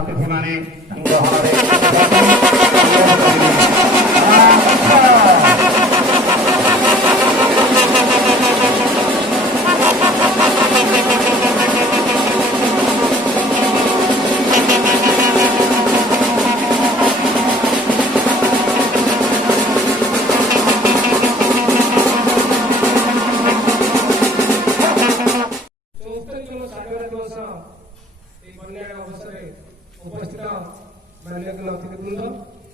ଅତିଥିମାନେ ତାଙ୍କ ହଳରେ उपस्थित माननीय अतिथिवृंद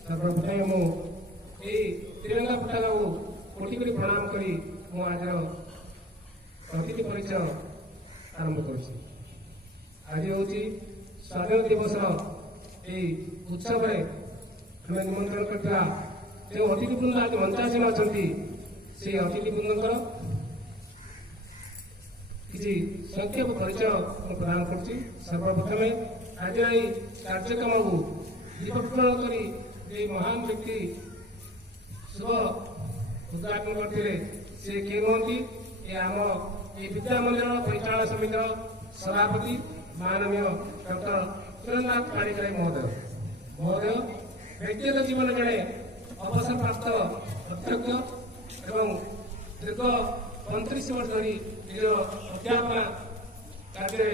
सर्वप्रथम मुझे तिरंगा पताका को कोटि कोटि प्रणाम करी आज अतिथि परिचय आरंभ कर आज हूँ स्वाधीन दिवस उत्सव निमंत्रण करता जो अतिथिवृंद आज मंचासीन अच्छा से अतिथिवृंद किसी संक्षेप परिचय प्रदान कर सर्वप्रथम आज ये कार्यक्रम को दीपपूर्ण करी महान व्यक्ति शुभ उद्घाटन करते से किए कहती आम ये विद्या मंदिर परिचालन समिति सभापति माननीय डॉक्टर सुरेंद्रनाथ पाणिग्राही महोदय व्यक्तिगत जीवन जड़े अवसर प्राप्त अध्यक्ष एवं दीर्घ 35 वर्ष धरी निज अध्यापना कार्य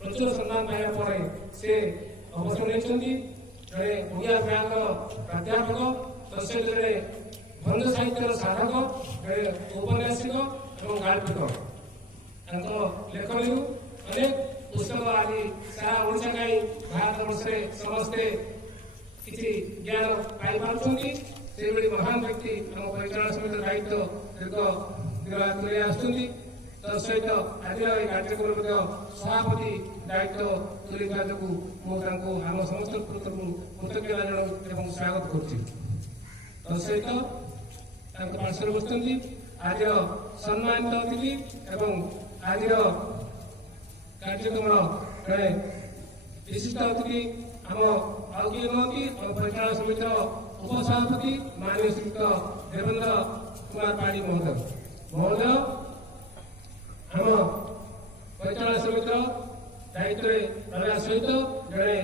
प्रचुर सम्मान पाइबा पर से अवसर नहीं जड़े ओडिया विभाग प्राध्यापक तस्वीर जड़े भंज साहित्यर साधक जड़े औपन्यासिक और गाल्पिक लेखन अनेक पुस्तक आज सारा ओडिशा कहीं भारत वर्ष समस्ते किसी ज्ञान पाई पार्टी से महान व्यक्ति आम परिचालन समिति दायित्व दीर्घ आसुँच सहित आज कार्यक्रम सभापति दायित्व तुलिका जो आम समस्त कृतज्ञता जन स्वागत कर पार्श्व बसुँच आज सम्मानित अतिथि एवं आज कार्यक्रम जड़े विशिष्ट अतिथि आम आउ किए नुहति परिचालन समिति उपसभापति माननीय श्रीयुत देवेन्द्र कुमार पाणी महोदय आम परिचालन समिति दायित्व रहा सहित जड़े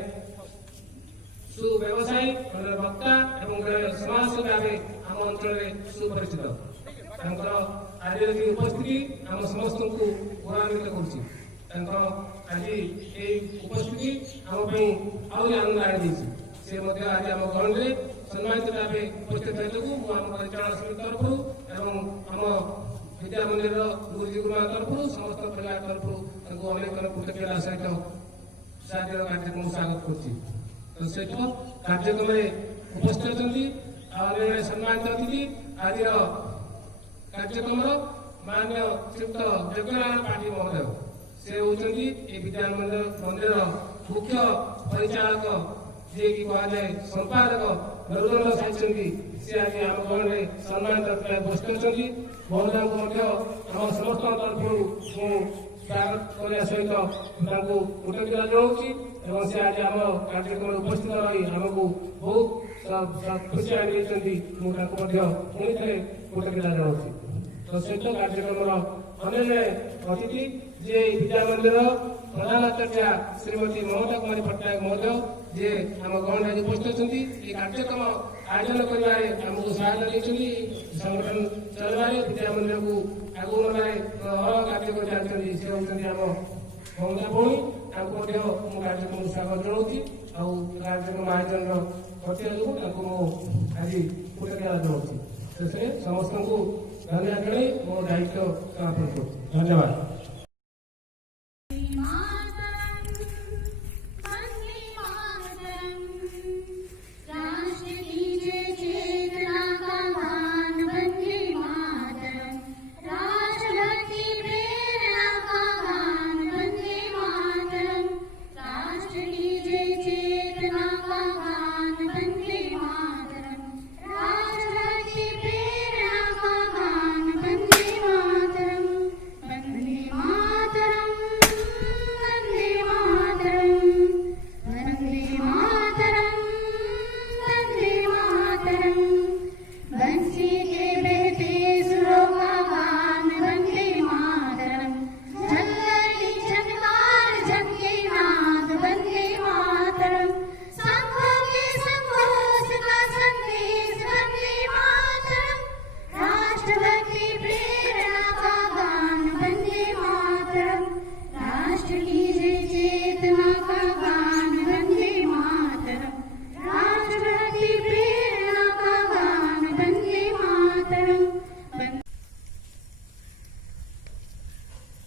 सुव्यवसायी वक्ता एवं जड़े समाजसेवी भाव आम अंचल सुपरिचित आज उपस्थिति आम समस्त को गौरवान्वित कर आज ये उपस्थिति आम आनंद आनी से आज आम गहन में सम्मानित भाव उपस्थित होने आम परिचालन समिति तरफ एवं आम विद्या मंदिर गुरुजी गुरुमा तरफ समस्त परिवार तरफ अनेक कृतज्ञता सहित साध्य कार्यक्रम स्वागत कर कार्यक्रम में उपस्थित अच्छा सम्मानित अतिथि आज कार्यक्रम माननीय श्रीयुक्त जगन्नाथ पाठी महोदय से होती विद्या मंदिर मुख्य परिचालक जी की कहुए संपादक मेरुदंड साई सी आज आम गहन में सम्मानित उपस्थित अच्छा महोदय को आम समस्त तरफ स्वागत करने सहित कृतज्ञता जनाऊँगी से आज आम कार्यक्रम उपस्थित रही आमको बहुत खुशी आनी पुणी थे कृतज्ञता जनाऊँगी सहित कार्यक्रम अन्य अतिथि जे विद्या मंदिर प्रधान आचार्य श्रीमती ममता कुमारी पट्टनायक महोदय जे आम गहन आज उपस्थित अच्छा ये कार्यक्रम आयोजन करमको सहायता नहीं संगठन चलवे विद्या मंदिर को आगू नबारे कार्य कर जाती से होती आम ममता भौणी कार्यक्रम स्वागत जनाऊँगी कार्यक्रम आयोजन करने आज कृतज्ञता जनाऊँगी शेष समस्त को धन्यवाद जन मो दायित्व समर्पण कर धन्यवाद।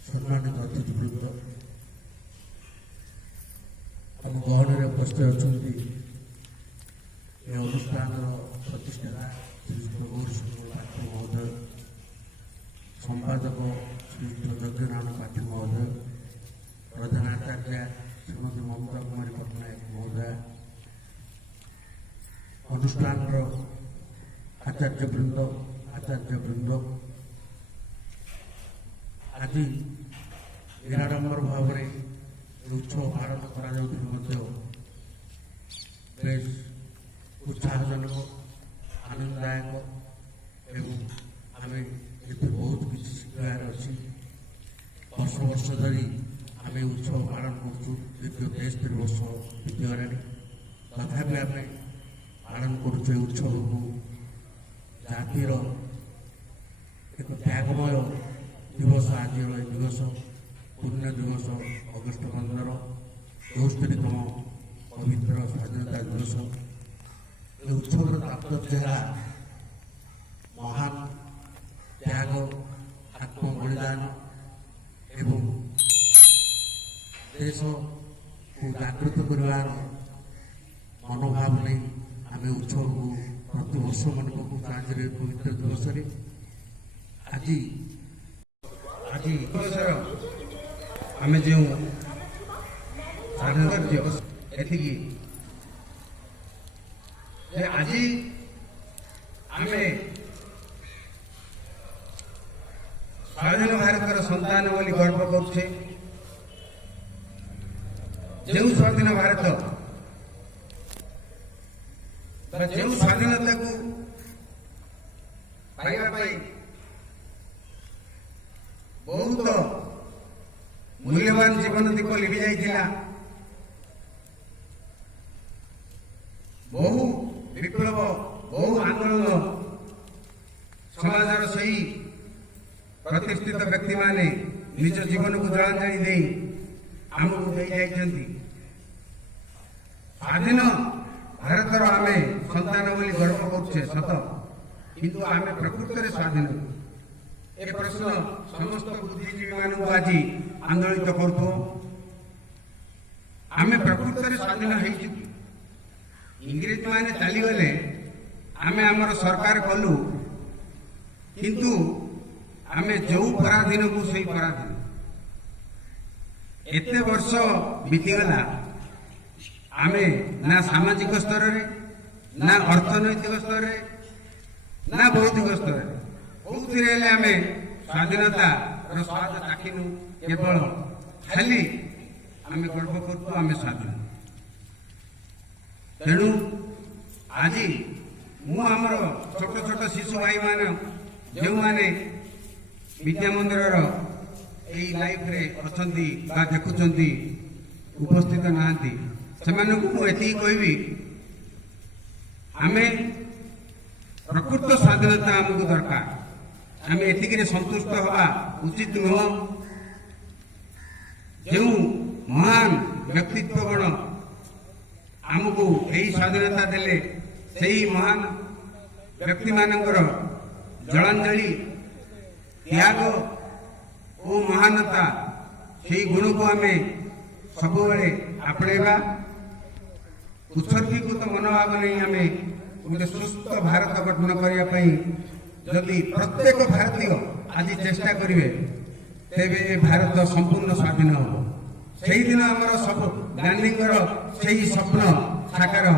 सम्मानित अतिथिवृंद आम गहन उपस्थित अच्छा अनुष्ठान प्रतिष्ठा श्रीयुक्त गौरशंकर पाठी महोदय, संपादक श्रीयुक्त यज्ञनारायण पाठी महोदय, प्रधानाचार्य श्रीमती ममता कुमारी पट्टनायक महोदय, अनुष्ठान आचार्यवृंद आज निराडंबर भाव में उत्सव पालन कर उत्साहजनक आनंददायक एवं आम बहुत किसी शिखार अच्छी वर्ष धरी आम उत्सव पालन कर 23 वर्ष बीतीगला तथापि आम पालन कर उत्सव को जातिर एक त्यागमय दिवस आज दिवस पुण्य दिवस अगस्ट 15 74तम पवित्र स्वाधीनता दिवस उत्सव तात्पर्य है महान त्याग आत्म बलिदान एवं देश को जागृत करवार मनोभाव नहीं आम उत्सव को प्रति वर्ष मन पवित्र दिवस आज आम जो स्वाधीनता दिवस एथिकी आज आम स्वाधीन भारत संतान बोली गर्व करुचे जो स्वाधीन भारत जो स्वाधीनता को पाइबा बहुत मूल्यवान जीवन दीप लिभि जाइथिला बहु विप्लव बहु आंदोलन समाजर सही प्रतिष्ठित व्यक्ति माने निज जीवन को जलांजलि दे आमको दे जाइछंती स्वाधीन भारतर आम संतान बोली गर्व करुचे सत किंतु आम प्रकृत में स्वाधीन ए प्रश्न समस्त बुद्धिजीवी मानू आज आंदोलित करथो आम प्रकृत में स्वाधीन है इंग्रेज माने चली गले आमे आमर सरकार कलु किंतु आमे जो पराधीन को सही पराधीन एते वर्ष बीतीगला आमे ना सामाजिक स्तर रे ना अर्थनैतिक स्तर रे ना बौद्धिक स्तर रे कोउथिरे आमे स्वाधीनता रो स्वाद चाखिनु केवल खाली आमे गर्व करतु आमे स्वाधीन तेणु आज मुझर छोट छोट शिशु भाई मान जो मैंने विद्या मंदिर लाइफ रे अच्छी देखुं उपस्थित नहांती से कहबी आम प्रकृत स्वाधीनता आमको दरकार आम एतिक संतुष्ट हवा उचित नुह जो महान व्यक्तित्व गण आमको यही स्वाधीनता देले सही महान व्यक्ति मानकर जलांजलि त्याग और महानता से गुण को आम सब आपणेबा उत्सर्गीकृत मनोभाव नहीं आम गोटे सुस्थ भारत गठन करने जदि प्रत्येक भारतीय आज चेष्टा करेंगे तेबे भारत संपूर्ण स्वाधीन हो से दिन आमर सब गांधी से स्वप्न साकार हो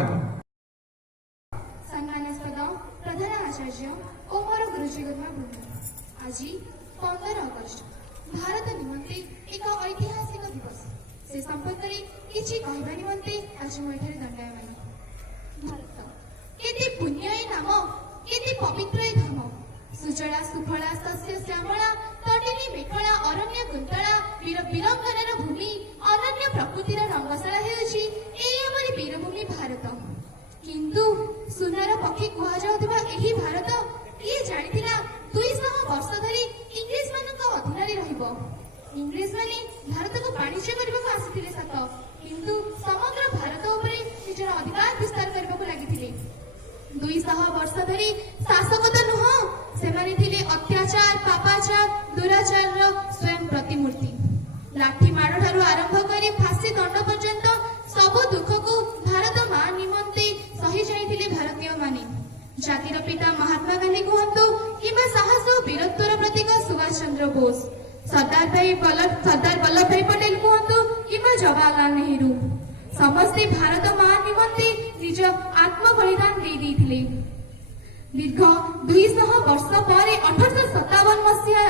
सम्मानास्पद प्रधान आचार्य और मोर गुरुजी आज 15 अगस्ट भारत निमंते एक ऐतिहासिक दिवस से संपर्क में किसी कहवा निमंते आज मुझे दंडायमान भारत केते पुण्य नाम केते पवित्र धाम सुजला सुफला सस्य श्यामला तटिनी मेखला अरण्य कुंतला वीर वीरंगनार भूमि अनन्य प्रकृतिर रंगशाला हेउछि एई हमर वीरभूमि भारत किंतु सुनार पक्षी कुहाजाउथिबा एही भारत किए जानिथिला 200 वर्ष धरी इंग्लिश मानक अधीन रहिबो इंग्लिश माने भारत को वाणिज्य करबा को आसिथिले सत किंतु समग्र भारत उपरे निजर अधिकार विस्तार करबा को लागिथिले 200 वर्ष धरी शासक तो नुह ସେମାନେ ଥିଲେ ଅତ୍ୟାଚାର ପାପାଚାର ଦୁରାଚାରର ସ୍ୱୟଂ ପ୍ରତିମୂର୍ତ୍ତି। ଲାଠି ମାଡ଼ଠାରୁ ଆରମ୍ଭ କରି ଫାଶୀ ଦଣ୍ଡ ପର୍ଯ୍ୟନ୍ତ ସବୁ ଦୁଃଖକୁ ଭାରତ ମା ନିମନ୍ତେ ସହି ଯାଇଥିଲେ ଭାରତୀୟମାନେ। ଜାତିର ପିତା ମହାତ୍ମା ଗାନ୍ଧୀ କୁହନ୍ତୁ କିମ୍ବା ସାହସ ଓ ବୀରତ୍ୱର ପ୍ରତୀକ ସୁଭାଷ ଚନ୍ଦ୍ର ବୋଷ, ସର୍ଦ୍ଦାର ବଲ୍ଲଭ ଭାଇ ପଟେଲ କୁହନ୍ତୁ କିମ୍ବା ଜବାହରଲାଲ ନେହେରୁ, ସମସ୍ତେ ଭାରତ ମା ନିମନ୍ତେ ନିଜ ଆତ୍ମ ବଳିଦାନ ଦେଇଥିଲେ। ଦୀର୍ଘ 200 ବର୍ଷ ପରେ 1857 ମସିହା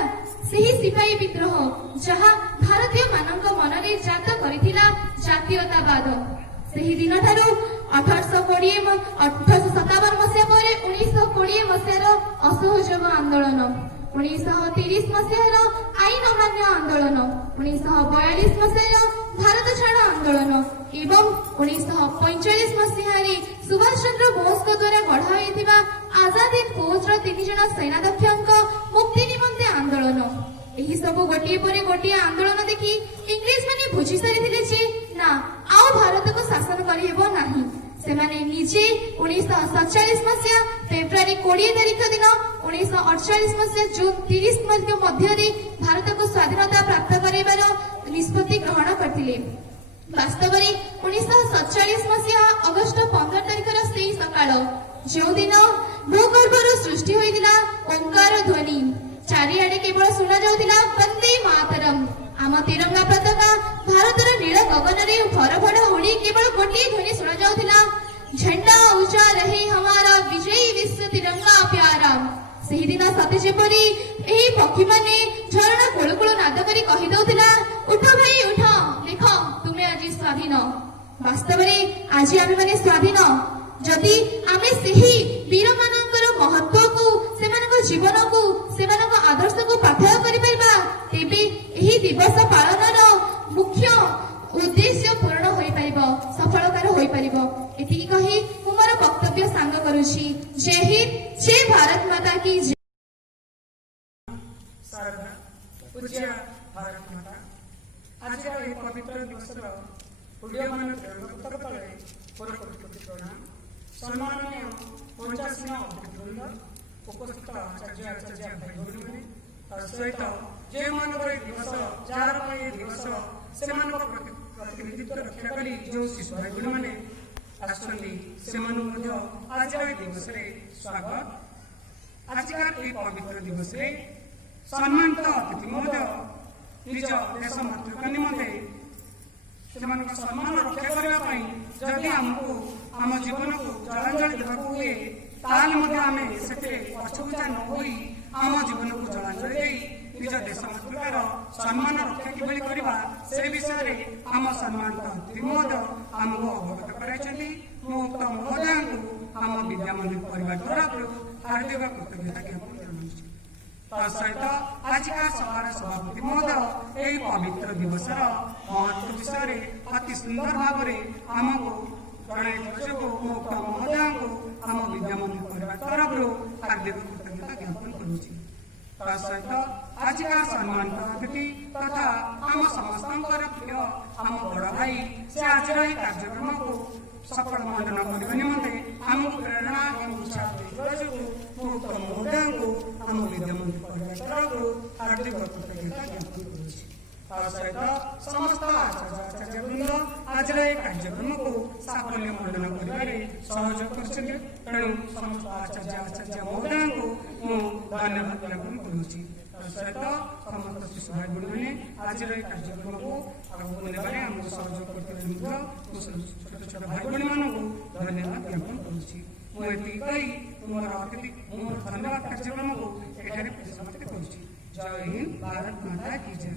ସେହି ସିପାହୀ ବିଦ୍ରୋହ ଯାହା ଭାରତୀୟ ମାନଙ୍କ ମନରେ ଜାତ କରିଥିଲା ଜାତୀୟତାବାଦ, ସେହି ଦିନଠାରୁ 1857 ମସିହା ପରେ 1920 ମସିହାର ଅସହଯୋଗ ଆନ୍ଦୋଳନ, 1930 ମସିହାର ଆଇନ ଅମାନ୍ୟ ଆନ୍ଦୋଳନ, 1942 ମସିହାର ଭାରତ ଛାଡ଼ ଆନ୍ଦୋଳନ ଏବଂ 1945 ମସିହାରେ ସୁଭାଷ ଚନ୍ଦ୍ର ବୋଷଙ୍କ ଦ୍ୱାରା ଗଢ଼ା ହୋଇଥିବା ଆଜାଦ ହିନ୍ଦ ଫୌଜର 3 ଜଣ ସେନାଧ୍ୟକ୍ଷଙ୍କ ମୁକ୍ତି ନିମନ୍ତେ ଆନ୍ଦୋଳନ। ଏହି ସବୁ ଗୋଟିଏ ପରେ ଗୋଟିଏ ଆନ୍ଦୋଳନ ଦେଖି ଇଂରେଜ ମାନେ ବୁଝି ସାରିଥିଲେ ଯେ ନା ଆଉ ଭାରତକୁ ଶାସନ କରିହେବ ନାହିଁ। ସେମାନେ ନିଜେ 1947 ମସିହା ଫେବୃଆରୀ 20 ତାରିଖ ଦିନ 1948 ମସିହା ଜୁନ 30 ମଧ୍ୟରେ ଭାରତକୁ ସ୍ୱାଧୀନତା ପ୍ରାପ୍ତ କରାଇବାର ନିଷ୍ପତ୍ତି ଗ୍ରହଣ କରିଥିଲେ। ବାସ୍ତବରେ 1947 ମସିହା ଅଗଷ୍ଟ 15 ତାରିଖର ସେହି ସକାଳ ଯେଉଁଦିନ ଭୂଗର୍ଭରୁ ସୃଷ୍ଟି ହୋଇଥିଲା ଓଙ୍କାର ଧ୍ୱନି, ଚାରିଆଡେ କେବଳ ଶୁଣାଯାଉଥିଲା ବନ୍ଦେ ମାତରମ୍, ଆମ ତିରଙ୍ଗା ପତାକା ଭାରତର ନୀଳ ଗଗନରେ ଭର ଭର ଉଡ଼ି କେବଳ ଗୋଟିଏ ଧ୍ୱନି ଶୁଣାଯାଉଥିଲା, ଝଣ୍ଡା ଉଞ୍ଚା ରହେ ହମାରା ବିଜୟୀ ବିଶ୍ୱ ତିରଙ୍ଗା ପ୍ୟାରା। ସେହିଦିନ ସତେ ଯେପରି ଏହି ପକ୍ଷୀମାନେ ଝରଣା କୁଳୁ କୁଳୁ ନାଦ କରି କହିଦେଉଥିଲା, ଉଠ ଭାଇ ଉଠ, ଦେଖ ତୁମେ ଆଜି ସ୍ୱାଧୀନ। ବାସ୍ତବରେ ଆଜି ଆମେମାନେ ସ୍ୱାଧୀନ ଯଦି ଆମେ ସେହି ବୀରମାନଙ୍କର ମହତ୍ୱକୁ, ସେମାନଙ୍କ ଜୀବନକୁ, ସେମାନଙ୍କ ଆଦର୍ଶକୁ ପାଥେୟ କରିପାରିବା, ତେବେ ଏହି ଦିବସ ପାଳନର ମୁଖ୍ୟ ଉଦ୍ଦେଶ୍ୟ ପୂରଣ ହୋଇପାରିବ, ସଫଳତାର ହୋଇପାରିବ। ଏତିକି କହି ମୁଁ ମୋର ବକ୍ତବ୍ୟ ସାଙ୍ଗ କରୁଛି। ଜୟ ହିନ୍ଦ, ଜୟ ଭାରତ ମାତା କି ଜୟ। ପୂଜ୍ୟ ଭାରତ ମାତା, ଆଜିର ଏହି ପବିତ୍ର ଦିବସର ଉଦୀୟମାନ ତଳେ କୋଟି କୋଟି ପ୍ରଣାମ। ସମ୍ମାନନୀୟ 85 ଅତିଥିବୃନ୍ଦ, ଉପସ୍ଥିତ ଆଚାର୍ଯ୍ୟ ଭାଇ ଭଉଣୀମାନେ, ତା ସହିତ ଯେଉଁମାନଙ୍କର ଏହି ଦିବସ, ଯାହାର ପାଇଁ ଏହି ଦିବସ ସେମାନଙ୍କ ପ୍ରତିନିଧିତ୍ୱ ରକ୍ଷା କରି ଯେଉଁ ଶିଶୁ ଭାଇ ଭଉଣୀମାନେ ଆସିଛନ୍ତି ସେମାନଙ୍କୁ ମଧ୍ୟ ଆଜିର ଏହି ଦିବସରେ ସ୍ୱାଗତ। ଆଜିକାର ଏହି ପବିତ୍ର ଦିବସରେ ସମ୍ମାନିତ ଅତିଥି ମହୋଦୟ ନିଜ ଦେଶ ମାତୃକା ନିମନ୍ତେ ସେମାନଙ୍କ ସମ୍ମାନ ରକ୍ଷା କରିବା ପାଇଁ ଯଦି ଆମକୁ ଆମ ଜୀବନକୁ ଜଳାଞ୍ଜଳି ଦେବାକୁ ହୁଏ, ତାହେଲେ ମଧ୍ୟ ଆମେ ସେଥିରେ ପଛଘୁଞ୍ଚା ନ ହୋଇ ଆମ ଜୀବନକୁ ଜଳାଞ୍ଜଳି ଦେଇ ନିଜ ଦେଶ ମାତୃକାର ସମ୍ମାନ ରକ୍ଷା କିଭଳି କରିବା ସେ ବିଷୟରେ ଆମ ସମ୍ମାନିତ ଅତିଥି ମହୋଦୟ ଆମକୁ ଅବଗତ କରାଇଛନ୍ତି। ମୁଁ ଉକ୍ତ ମହୋଦୟଙ୍କୁ ଆମ ବିଦ୍ୟାମନ୍ଦିର ପରିବାର ତରଫରୁ ହାର୍ଦ୍ଦିକ କୃତଜ୍ଞତା ଜ୍ଞାପନ ଜଣାଉଛି। ତା ସହିତ ଆଜିକା ସଭାର ସଭାପତି ମହୋଦୟ ଏହି ପବିତ୍ର ଦିବସର ମହତ୍ଵ ବିଷୟରେ ଅତି ସୁନ୍ଦର ଭାବରେ ଆମକୁ ଜଣାଇଥିବା ଯୋଗୁଁ ମୁଁ ଉକ୍ତ ମହୋଦୟଙ୍କୁ ଆମ ବିଦ୍ୟାମନ୍ଦିର ପରିବାର ତରଫରୁ ହାର୍ଦ୍ଦିକ କୃତଜ୍ଞତା ଜ୍ଞାପନ କରୁଛି। ତା ସହିତ ଆଜିକା ସମ୍ମାନିତ ଅତିଥି ତଥା ଆମ ସମସ୍ତଙ୍କର ପ୍ରିୟ ଆମ ବଡ଼ ଭାଇ, ସେ ଆଜିର ଏହି କାର୍ଯ୍ୟକ୍ରମକୁ ସଫଳ ମଣ୍ଡନ କରିବା ନିମନ୍ତେ ଆମକୁ ପ୍ରେରଣା ଏବଂ ଉତ୍ସାହ ଦେଇଥିବା ଯୋଗୁଁ ମୁଁ ଉକ୍ତ ମହୋଦୟଙ୍କୁ ଆମ ବିଦ୍ୟାମନ୍ଦିର ପରିବାର ତରଫରୁ ହାର୍ଦ୍ଦିକ କୃତଜ୍ଞତା ଜ୍ଞାପନ କରୁଛି। ତା ସହିତ ସମସ୍ତ ଆଚାର୍ଯ୍ୟବୃନ୍ଦ ଆଜିର ଏହି କାର୍ଯ୍ୟକ୍ରମକୁ ସାଫଲ୍ୟ ମଣ୍ଡନ କରିବାରେ ସହଯୋଗ କରିଛନ୍ତି, ତେଣୁ ସମସ୍ତ ଆଚାର୍ଯ୍ୟ ମହୋଦୟଙ୍କୁ ମୁଁ ଧନ୍ୟବାଦ ଜ୍ଞାପନ କରୁଛି। ତା ସହିତ ସମସ୍ତ ଶିଶୁ ଭାଇ ଭଉଣୀମାନେ ଆଜିର ଏହି କାର୍ଯ୍ୟକ୍ରମକୁ ଆଗକୁ ନେବାରେ ଆମକୁ ସହଯୋଗ କରିଥିବା ମଧ୍ୟ ମୁଁ ଛୋଟ ଛୋଟ ଭାଇ ଭଉଣୀମାନଙ୍କୁ ଧନ୍ୟବାଦ ଜ୍ଞାପନ କରୁଛି। ମୁଁ ଏତିକି କହି ମୋର ଧନ୍ୟବାଦ କାର୍ଯ୍ୟକ୍ରମକୁ ଏଠାରେ ସମାପ୍ତ କରୁଛି। ଜୟ ହିନ୍ଦ, ଭାରତ ମାତା କି ଜୟ।